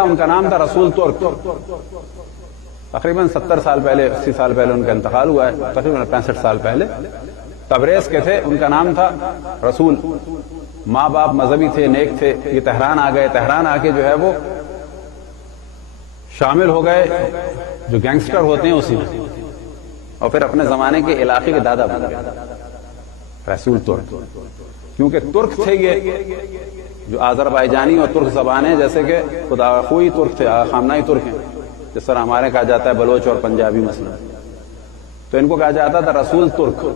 ان کا نام تھا رسول ترک. تقریباً 70 سال پہلے 80 سال پہلے ان کا انتقال ہوا ہے, تقریباً 65 سال پہلے. تبریز کے تھے, ان کا نام تھا رسول. ماں باپ مذہبی تھے, نیک تھے. یہ تہران آ گئے. تہران آ کے جو ہے وہ شامل ہو گئے جو گینگسٹر ہوتے ہیں اسی میں, اور پھر اپنے زمانے کے علاقے کے دادا بن گئے رسول ترک. کیونکہ ترک تھے یہ جو آذربائیجانی اور ترک زبان ہے, جیسے کہ خدا خوئی ترک تھے, خامنائی ترک ہیں, جس طرح ہمارے کہا جاتا ہے بلوچ اور پنجابی مثلا, تو ان کو کہا جاتا تھا رسول ترک.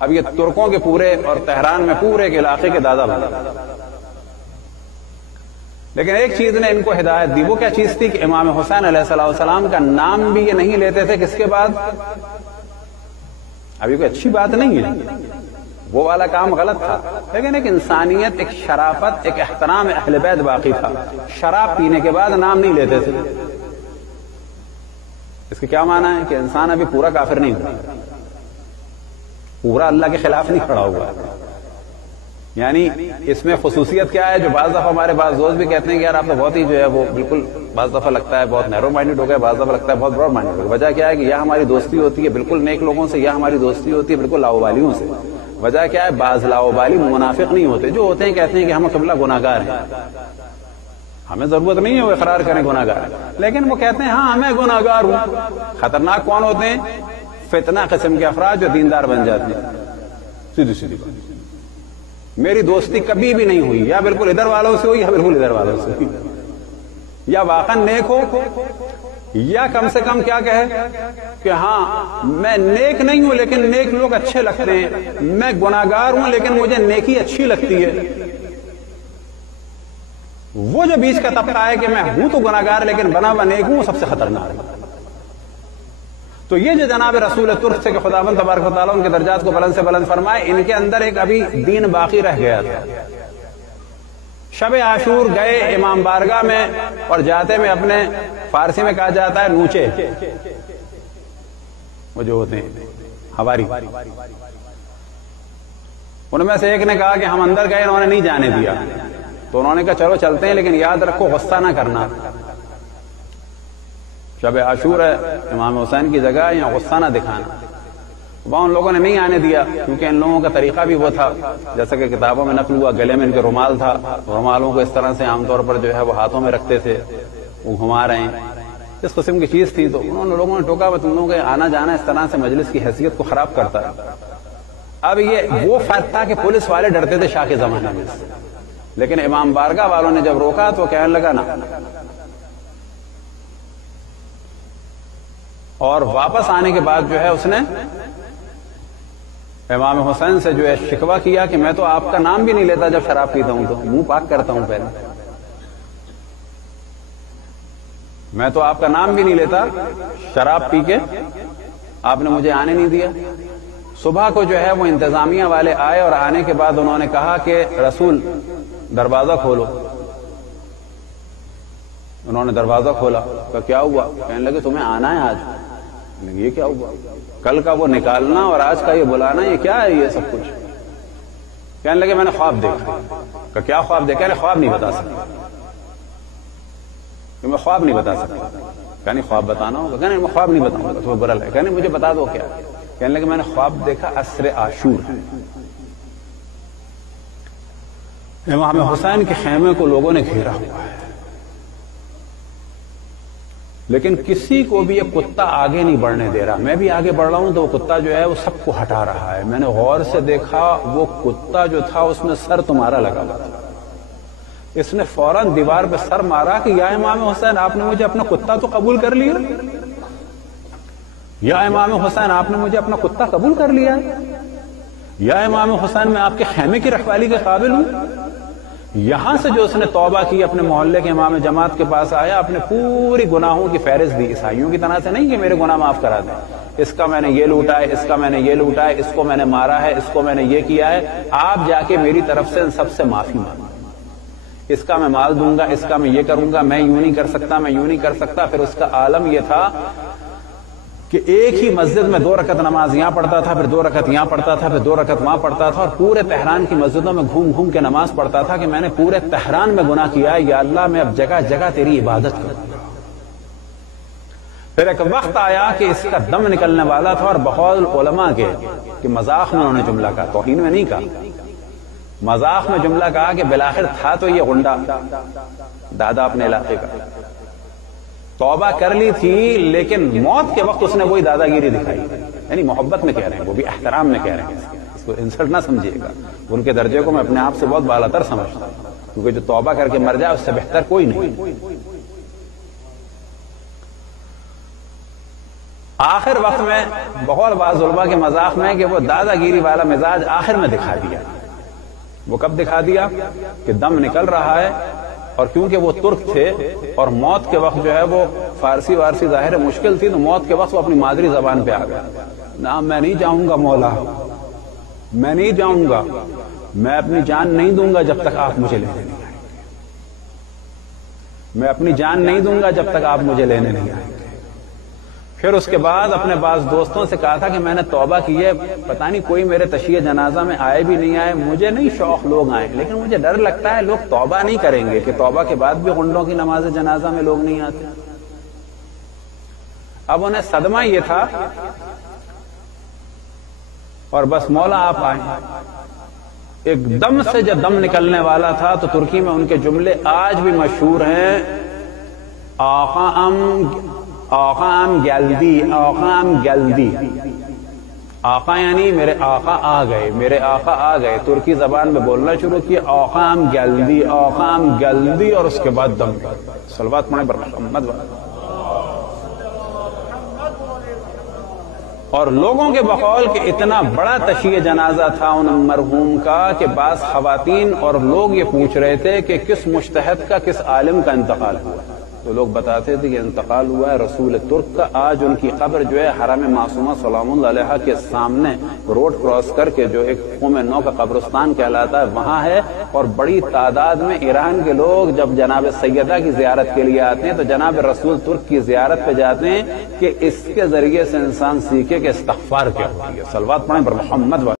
اب یہ ترکوں کے پورے اور تہران میں پورے کے علاقے کے دادا بن گئے. لیکن ایک چیز نے ان کو ہدایت دی. وہ کیا چیز تھی کہ امام حسین علیہ السلام کا نام بھی یہ نہیں لیتے تھے. کس کے بعد؟ ابھی کوئی اچھی بات نہیں ہے, وہ والا کام غلط تھا, لیکن ایک انسانیت, ایک شرافت, ایک احترام اہل بیت باقی تھا. شراب پینے کے بعد نام نہیں لیتے تھے. اس کا کیا معنی ہے کہ انسان ابھی پورا کافر نہیں ہوا, پورا اللہ کے خلاف نہیں کھڑا ہوا. یعنی اس میں خصوصیت کیا ہے جو بعض دفعہ ہمارے بعض دوست بھی کہتے ہیں کہ یار آپ تو بہت ہی جو ہے وہ بالکل بعض دفعہ لگتا ہے بہت نیرو مائنڈڈ ہو گئے, بعض دفعہ لگتا ہے بہت براڈ مائنڈڈ ہو گئے. وجہ کیا ہے کہ یا ہماری دوستی ہوتی ہے بالکل نیک لوگوں سے, یا ہماری دوستی ہوتی ہے بالکل لاؤبالیوں سے. وجہ کیا ہے؟ بعض لاؤبالی منافق نہیں ہوتے, جو ہوتے ہیں کہتے ہیں کہ ہم قبلہ گناہگار ہیں, ہمیں ضرورت نہیں ہے وہ اقرار کریں گناہگار, لیکن وہ کہتے ہیں ہاں میں گناہگار ہوں. خطرناک کون ہوتے ہیں؟ فتنہ قسم کے افراد جو دیندار بن جاتے ہیں. سیدھی سیدھی بات, میری دوستی کبھی بھی نہیں ہوئی, یا بالکل ادھر والوں سے ہوئی یا بالکل ادھر والوں سے ہوئی, یا واقعا نیک ہو, یا کم سے کم کیا کہے کہ ہاں میں نیک نہیں ہوں لیکن نیک لوگ اچھے لگتے ہیں, میں گناہگار ہوں لیکن مجھے نیکی اچھی لگتی ہے. وہ جو بیچ کا طبقہ ہے کہ میں ہوں تو گناہگار لیکن بنا ہوا نیک ہوں, وہ سب سے خطرناک ہے. تو یہ جو جناب رسول ترک سے کہ خداوند تبارک و تعالیٰ ان کے درجات کو بلند سے بلند فرمائے, ان کے اندر ایک ابھی دین باقی رہ گیا تھا. شب عاشور گئے امام بارگاہ میں, اور جاتے میں اپنے فارسی میں کہا جاتا ہے نوچے, وہ جو ہوتے ہیں ہواری, ان میں سے ایک نے کہا کہ ہم اندر گئے, انہوں نے نہیں جانے دیا. تو انہوں نے کہا چلو چلتے ہیں, لیکن یاد رکھو غصہ نہ کرنا. شب عاشور ہے, امام حسین کی جگہ, یا غصہ نہ دکھانا. وہاں ان لوگوں نے نہیں آنے دیا, کیونکہ ان لوگوں کا طریقہ بھی وہ تھا جیسا کہ کتابوں میں نقل ہوا, گلے میں ان کے رومال تھا, رومالوں کو اس طرح سے عام طور پر جو ہے وہ ہاتھوں میں رکھتے تھے, وہ گھما رہے ہیں, اس قسم کی چیز تھی. تو انہوں نے لوگوں نے ٹوکا, تم لوگوں کے آنا جانا اس طرح سے مجلس کی حیثیت کو خراب کرتا ہے. اب یہ وہ فرق تھا کہ پولیس والے ڈرتے تھے شاہ کے زمانے میں, لیکن امام بارگاہ والوں نے جب روکا تو کہنے لگا نا. اور واپس آنے کے بعد جو ہے اس نے امام حسین سے جو ہے شکوہ کیا کہ میں تو آپ کا نام بھی نہیں لیتا جب شراب پیتا ہوں, تو منہ پاک کرتا ہوں پہلے, میں تو آپ کا نام بھی نہیں لیتا, شراب پی کے آپ نے مجھے آنے نہیں دیا. صبح کو جو ہے وہ انتظامیہ والے آئے, اور آنے کے بعد انہوں نے کہا کہ رسول دروازہ کھولو. انہوں نے دروازہ کھولا, کہ کیا ہوا؟ کہنے لگے تمہیں آنا ہے آج. یہ کیا ہوا؟ کل کا وہ نکالنا اور آج کا یہ بلانا, یہ کیا ہے یہ سب کچھ؟ کہنے لگے میں نے خواب دیکھا. کہ کیا خواب دیکھا؟ خواب نہیں بتا سکتا, کہ میں خواب نہیں بتا سکتا. کہنے خواب بتانا ہوگا. کہنے میں خواب نہیں بتاؤں گا, تمہیں برا لگے. کہنے مجھے بتا دو کیا. کہنے لگے میں نے خواب دیکھا عصر عاشور, امام حسین کے خیمے کو لوگوں نے گھیرا ہوا ہے, لیکن کسی کو بھی یہ کتا آگے نہیں بڑھنے دے رہا. میں بھی آگے بڑھ رہا ہوں تو وہ کتا جو ہے وہ سب کو ہٹا رہا ہے. میں نے غور سے دیکھا, وہ کتا جو تھا اس میں سر تمہارا لگا ہوا تھا. اس نے فوراً دیوار پہ سر مارا کہ یا امام حسین آپ نے مجھے اپنا کتا تو قبول کر لیا, یا امام حسین آپ نے مجھے اپنا کتا قبول کر لیا, یا امام حسین میں آپ کے خیمے کی رکھوالی کے قابل ہوں. یہاں سے جو اس نے توبہ کی, اپنے محلے کے امام جماعت کے پاس آیا, اپنے پوری گناہوں کی فہرست دی. عیسائیوں کی طرح سے نہیں کہ میرے گناہ معاف کرا دیں, اس کا میں نے یہ لوٹا ہے, اس کا میں نے یہ لوٹا ہے, اس کو میں نے مارا ہے, اس کو میں نے یہ کیا ہے, آپ جا کے میری طرف سے ان سب سے معافی مانگو. اس کا میں مال دوں گا, اس کا میں یہ کروں گا, میں یوں نہیں کر سکتا, میں یوں نہیں کر سکتا. پھر اس کا عالم یہ تھا کہ ایک ہی مسجد میں 2 رکعت نماز یہاں پڑھتا تھا، پھر 2 رکعت یہاں پڑھتا تھا، پھر 2 رکعت وہاں پڑھتا تھا، اور پورے تہران کی مسجدوں میں گھوم گھوم کے نماز پڑھتا تھا کہ میں نے پورے تہران میں گناہ کیا ہے، یا اللہ میں اب جگہ جگہ تیری عبادت کروں گا۔ پھر ایک وقت آیا کہ اس کا دم نکلنے والا تھا، اور بقول علماء کے کہ مذاق میں انہوں نے جملہ کہا، توہین میں نہیں کہا، مذاق میں جملہ کہا کہ بالآخر تھا تو یہ غنڈہ دادا اپنے علاقے کا، توبہ کر لی تھی لیکن موت کے وقت اس نے وہی دادا گیری دکھائی، یعنی محبت میں کہہ رہے ہیں، وہ بھی احترام میں کہہ رہے ہیں، اس کو انسلٹ نہ سمجھیے گا، ان کے درجے کو میں اپنے آپ سے بہت بالا تر سمجھتا ہوں، کیونکہ جو توبہ کر کے مر جائے اس سے بہتر کوئی نہیں۔ آخر وقت میں بہت بعض علماء کے مذاق میں کہ وہ دادا گیری والا مزاج آخر میں دکھا دیا۔ وہ کب دکھا دیا؟ کہ دم نکل رہا ہے، اور کیونکہ وہ ترک تھے اور موت کے وقت جو ہے وہ فارسی وارسی ظاہر مشکل تھی، تو موت کے وقت وہ اپنی مادری زبان پہ آ گیا، نہ میں نہیں جاؤں گا مولا، میں نہیں جاؤں گا، میں اپنی جان نہیں دوں گا جب تک آپ مجھے لینے نہیں آئیں گے، میں اپنی جان نہیں دوں گا جب تک آپ مجھے لینے نہیں آئیں گے۔ پھر اس کے بعد اپنے بعض دوستوں سے کہا تھا کہ میں نے توبہ کی ہے، پتہ نہیں کوئی میرے تشیع جنازہ میں آئے بھی نہیں آئے، مجھے نہیں شوق لوگ آئیں، لیکن مجھے ڈر لگتا ہے لوگ توبہ نہیں کریں گے کہ توبہ کے بعد بھی غنڈوں کی نماز جنازہ میں لوگ نہیں آتے۔ اب انہیں صدمہ یہ تھا، اور بس مولا آپ آئیں، ایک دم سے جب دم نکلنے والا تھا تو ترکی میں ان کے جملے آج بھی مشہور ہیں، آقام گلدی، آقام گلدی، آقا یعنی میرے آقا آ گئے، میرے آقا آ گئے، ترکی زبان میں بولنا شروع کیا، آقام گلدی، آقام گلدی، اور اس کے بعد دم۔ صلوات پڑھیں بر محمد۔ اور لوگوں کے بقول کہ اتنا بڑا تشیع جنازہ تھا ان مرحوم کا کہ بعض خواتین اور لوگ یہ پوچھ رہے تھے کہ کس مجتہد کا، کس عالم کا انتقال ہوا، تو لوگ بتاتے تھے کہ انتقال ہوا ہے رسول ترک کا۔ آج ان کی قبر جو ہے حرم معصومہ سلام اللہ علیہا کے سامنے روڈ کراس کر کے جو ایک قوم نو کا قبرستان کہلاتا ہے وہاں ہے، اور بڑی تعداد میں ایران کے لوگ جب جناب سیدہ کی زیارت کے لیے آتے ہیں تو جناب رسول ترک کی زیارت پہ جاتے ہیں کہ اس کے ذریعے سے انسان سیکھے کہ استغفار کیا ہوتی ہے۔ صلوات پڑھیں بر محمد۔